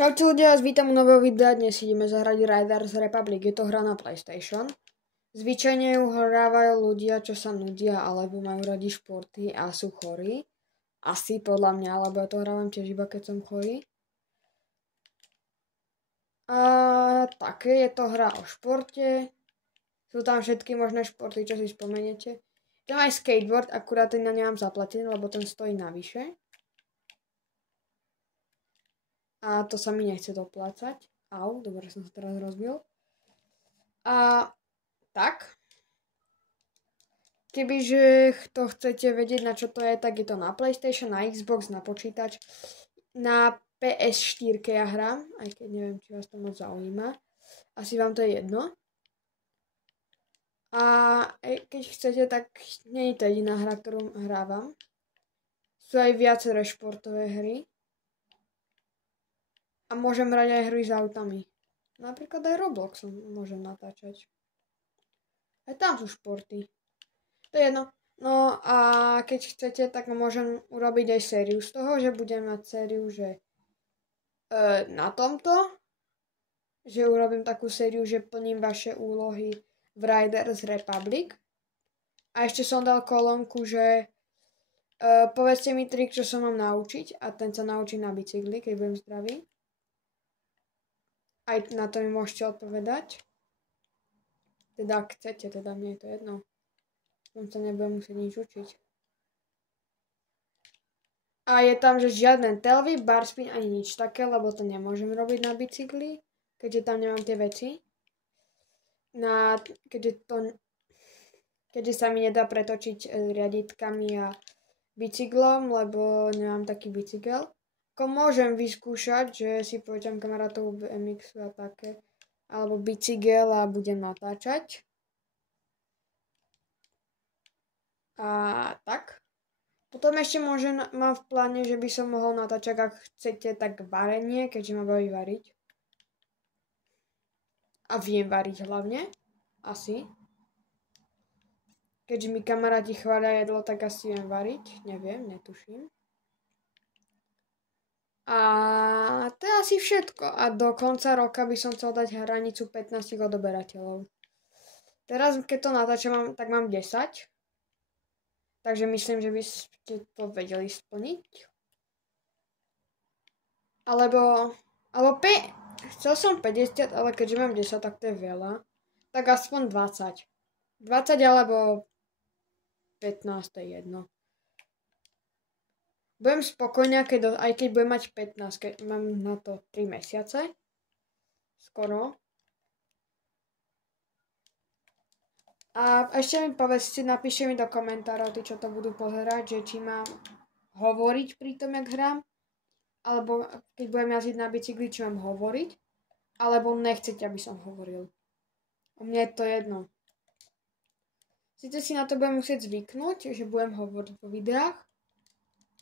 Čaute ľudia, vás vítam u nového videa. Dnes ideme zahrať Riders Republic. Je to hra na PlayStation. Zvyčajne ju hrávajú ľudia, čo sa nudia, alebo majú radi športy a sú chorí. Asi podľa mňa, lebo ja to hrávam tiež iba keď som chorý. A také je to hra o športe. Sú tam všetky možné športy, čo si spomeniete. Tam aj skateboard, akurát ten na nemám zaplatený, lebo ten stojí navyše. A to sa mi nechce doplácať. Au, dobre, som sa teraz rozbil. A tak. Kebyže to chcete vedieť, na čo to je, tak je to na PlayStation, na Xbox, na počítač. Na PS4 ja hrám, aj keď neviem, či vás to moc zaujíma. Asi vám to je jedno. A keď chcete, tak nie je to jediná hra, ktorú hrávam. Sú aj viaceré športové hry. A môžem hrať aj hry s autami. Napríklad aj Robloxom môžem natáčať. Aj tam sú športy. To je jedno. No a keď chcete, tak môžem urobiť aj sériu z toho, že budem mať sériu, že na tomto. Že urobím takú sériu, že plním vaše úlohy v Riders Republic. A ešte som dal kolónku, že povedzte mi trik, čo sa mám naučiť. A ten sa naučí na bicykli, keď budem zdravý. Aj na to mi môžete odpovedať. Teda ak chcete, teda mne je to jedno. Som sa nebudem musieť nič učiť. A je tam, že žiaden tailwhip, barspin ani nič také, lebo to nemôžem robiť na bicykli, keďže tam nemám tie veci. Keďže sa mi nedá pretočiť riaditkami a bicyklom, lebo nemám taký bicykel. Môžem vyskúšať, že si pôjdem kamarátov BMX a také, alebo bicykel a budem natáčať. A tak. Potom ešte mám v pláne, že by som mohol natáčať, ak chcete, tak varenie, keďže ma baví variť. A viem variť hlavne. Asi. Keďže mi kamaráti chvália jedlo, tak asi viem variť. Neviem, netuším. A to je asi všetko. A do konca roka by som chcel dať hranicu 15 odoberateľov. Teraz, keď to natáčam, tak mám 10. Takže myslím, že by ste to vedeli splniť. Chcel som 50, ale keďže mám 10, tak to je veľa. Tak aspoň 20. 20 alebo 15, to je jedno. Budem spokojná, aj keď budem mať 15, keď mám na to 3 mesiace. Skoro. A ešte mi povedzte, napíšte mi do komentárov, tí, čo to budú pozerať, že či mám hovoriť pri tom, jak hrám, alebo keď budem jazdiť na bicykli, či mám hovoriť, alebo nechcete, aby som hovoril. O mne je to jedno. Sice si na to budem musieť zvyknúť, že budem hovoriť vo videách,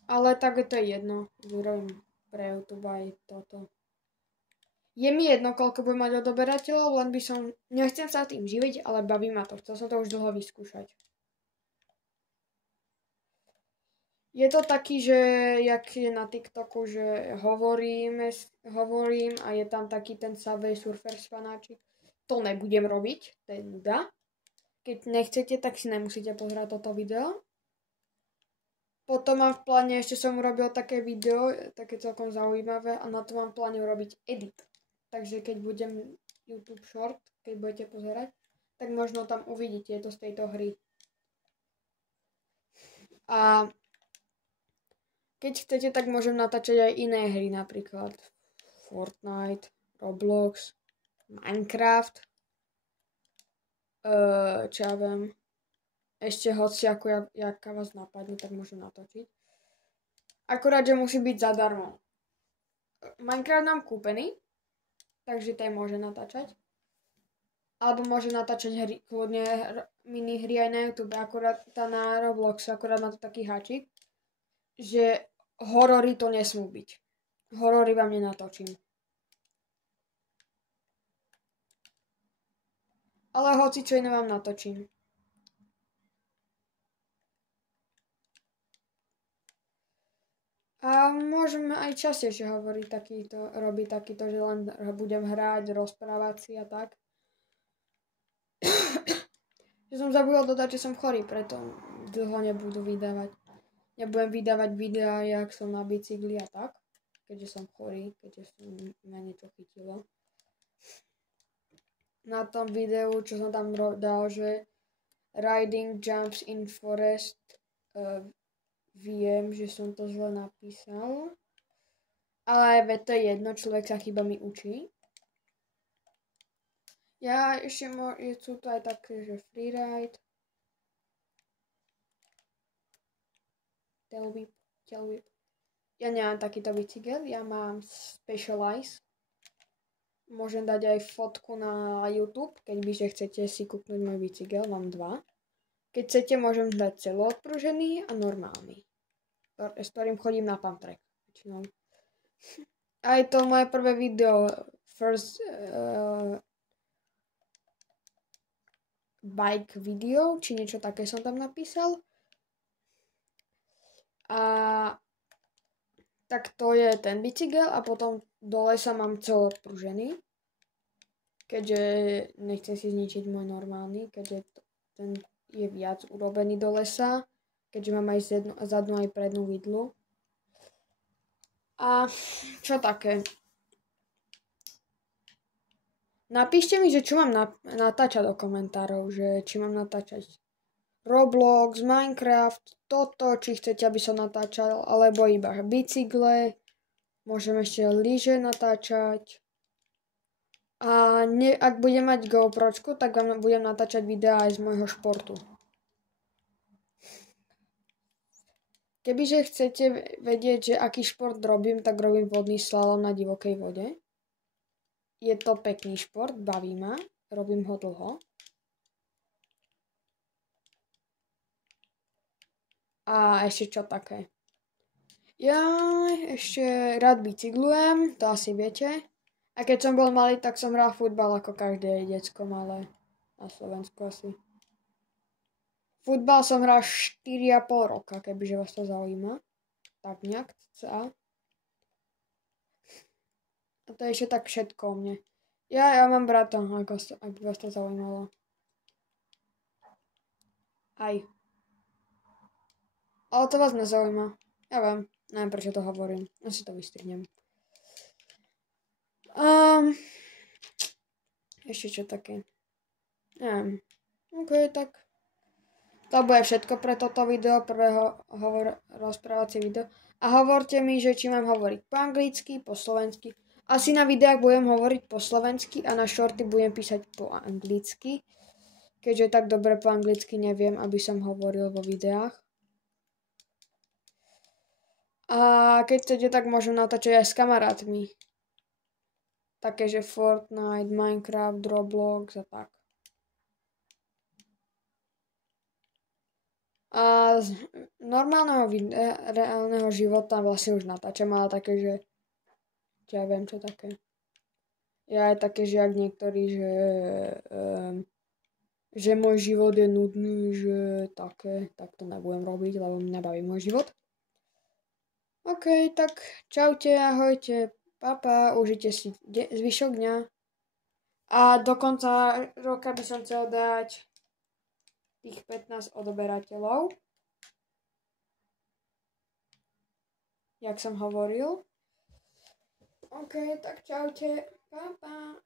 ale tak je to jedno. Urobím pre YouTube aj toto. Je mi jedno, koľko budem mať odoberateľov, len nechcem sa tým živiť, ale baví ma to. Chcel som to už dlho vyskúšať. Je to taký, že jak je na TikToku, že hovorím a je tam taký ten Subway Surfer fanáčik. To nebudem robiť, to je nuda. Keď nechcete, tak si nemusíte pozerať toto video. Potom mám v pláne, ešte som urobil také video, také celkom zaujímavé a na to mám v pláne urobiť edit. Takže keď budem YouTube Short, keď budete pozerať, tak možno tam uvidíte, je to z tejto hry. A keď chcete, tak môžem natáčať aj iné hry, napríklad Fortnite, Roblox, Minecraft, čo ja viem, ešte hociako, jaká vás napadne, tak môžem natočiť. Akurát, že musí byť zadarmo. Minecraft mám kúpený, takže ten môže natáčať. Alebo môže natáčať hry, kľudne minihry aj na YouTube, akurát tá na Roblox, akurát má to taký háčik, že horory to nesmú byť. Horory vám nenatočím. Ale hoci čo iné vám natočím. A môžeme aj častejšie hovoriť robiť takýto, že len budem hrať, rozprávať si a tak. Že som zabudol dodať, že som chorý, preto dlho nebudú vydávať. Nebudem vydávať videá, jak som na bicykli a tak, keďže som chorý, keďže ma niečo chytilo. Na tom videu, čo som tam dal, že Riding Jumps in Forest, viem, že som to zle napísal, ale to je jedno, človek sa chybami učí. Ja ešte sú to aj také, že freeride, tail whip. Ja nemám takýto bicykel, ja mám Specialized. Môžem dať aj fotku na YouTube, keď by chcete si kúknúť môj bicykel, mám 2. Keď chcete, môžem dať celoodpružený a normálny, s ktorým chodím na pump track. Aj to moje prvé video, first bike video, či niečo také som tam napísal. A tak to je ten bicykel a potom dole sa mám celoodpružený, keďže nechcem si zničiť môj normálny, keďže ten je viac urobený do lesa, keďže mám aj zadnú aj prednú vidlu. A čo také? Napíšte mi, že čo mám natáčať do komentárov, že či mám natáčať Roblox, Minecraft, toto, či chcete, aby som natáčal, alebo iba bicykle, môžem ešte lyže natáčať. A ak budem mať GoPročku, tak vám budem natáčať videá aj z môjho športu. Kebyže chcete vedieť, že aký šport robím, tak robím vodný slalom na divokej vode. Je to pekný šport, baví ma, robím ho dlho. A ešte čo také? Ja ešte rád bicyklujem, to asi viete. A keď som bol malý, tak som hral futbal ako každé decko malé. Na Slovensku asi. Futbal som hral 4,5 roka, kebyže vás to zaujíma. Tak nejak sa. A to je ešte tak všetko o mne. Ja mám brata, ak by vás to zaujímalo. Aj. Ale to vás nezaujíma. Ja viem, neviem prečo to hovorím. Ja si to vystrihnem. Ešte čo také? Neviem. OK, tak. To bude všetko pre toto video, prvého rozprávacie video. A hovorte mi, že či mám hovoriť po anglicky, po slovensky. Asi na videách budem hovoriť po slovensky a na shorty budem písať po anglicky. Keďže tak dobre po anglicky neviem, aby som hovoril vo videách. A keď chcete, tak môžem natáčať aj s kamarátmi. Také, že Fortnite, Minecraft, Roblox a tak. A z normálneho reálneho života vlastne už natáčam, ale také, že ja viem, čo také. Ja aj také, že ak niektorí, že môj život je nudný, že také, tak to nebudem robiť, lebo mňa baví môj život. OK, tak čaute, ahojte, papa, užite si zvyšok dňa. A do konca roka by som chcel dať tých 15 odoberateľov. Jak som hovoril. OK, tak čaute, papa.